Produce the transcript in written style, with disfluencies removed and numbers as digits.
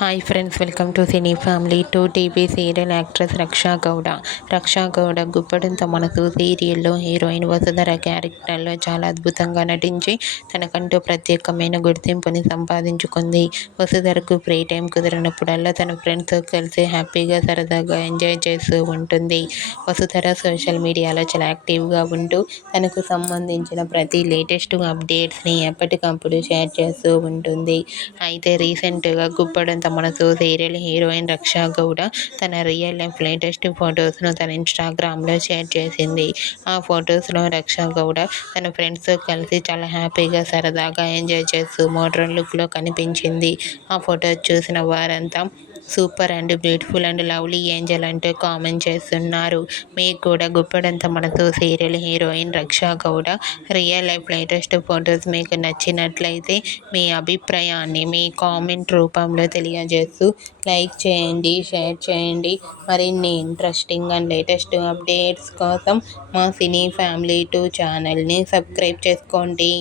Hi friends, welcome to cine family. To TV serial actress Raksha Gowda. Raksha Gowda Guppedantha Manasu సీరియల్లో heroine Vasudhara క్యారెక్టర్లో చాలా అద్భుతంగా నటించి తనకంటూ ప్రత్యేకమైన గుర్తింపుని సంపాదించుకుంది. వసుధరకు ఫ్రీ టైం కుదిరినప్పుడల్లా తన ఫ్రెండ్స్తో కలిసి హ్యాపీగా సరదాగా ఎంజాయ్ చేస్తూ ఉంటుంది. వసుధర సోషల్ మీడియాలో చాలా యాక్టివ్గా ఉంటూ తనకు సంబంధించిన ప్రతి లేటెస్ట్ అప్డేట్స్ని ఎప్పటికప్పుడు షేర్ చేస్తూ ఉంటుంది. అయితే రీసెంట్గా గుప్పడంత మనసు సీరియల్ హీరోయిన్ రక్షా గౌడ తన రియల్ లైఫ్ లేటెస్ట్ ఫొటోస్ను తన ఇన్స్టాగ్రామ్లో షేర్ చేసింది. ఆ ఫొటోస్లో రక్షా గౌడ తన ఫ్రెండ్స్తో కలిసి చాలా హ్యాపీగా సరదాగా ఎంజాయ్ చేస్తూ మోడ్రన్ లుక్లో కనిపించింది. ఆ ఫొటోస్ చూసిన వారంతా super and beautiful and lovely angel అంటూ కామెంట్ చేస్తున్నారు. మీకు కూడా Guppedantha Manasu serial heroine Raksha Gowda real life latest photos మీకు నచ్చినట్లయితే మీ అభిప్రాయాన్ని మీ కామెంట్ రూపంలో తెలియజేస్తూ లైక్ చేయండి, షేర్ చేయండి. మరిన్ని ఇంట్రెస్టింగ్ అండ్ లేటెస్ట్ అప్డేట్స్ కోసం మా సినీ ఫ్యామిలీ 2 ఛానల్ని సబ్స్క్రైబ్ చేసుకోండి.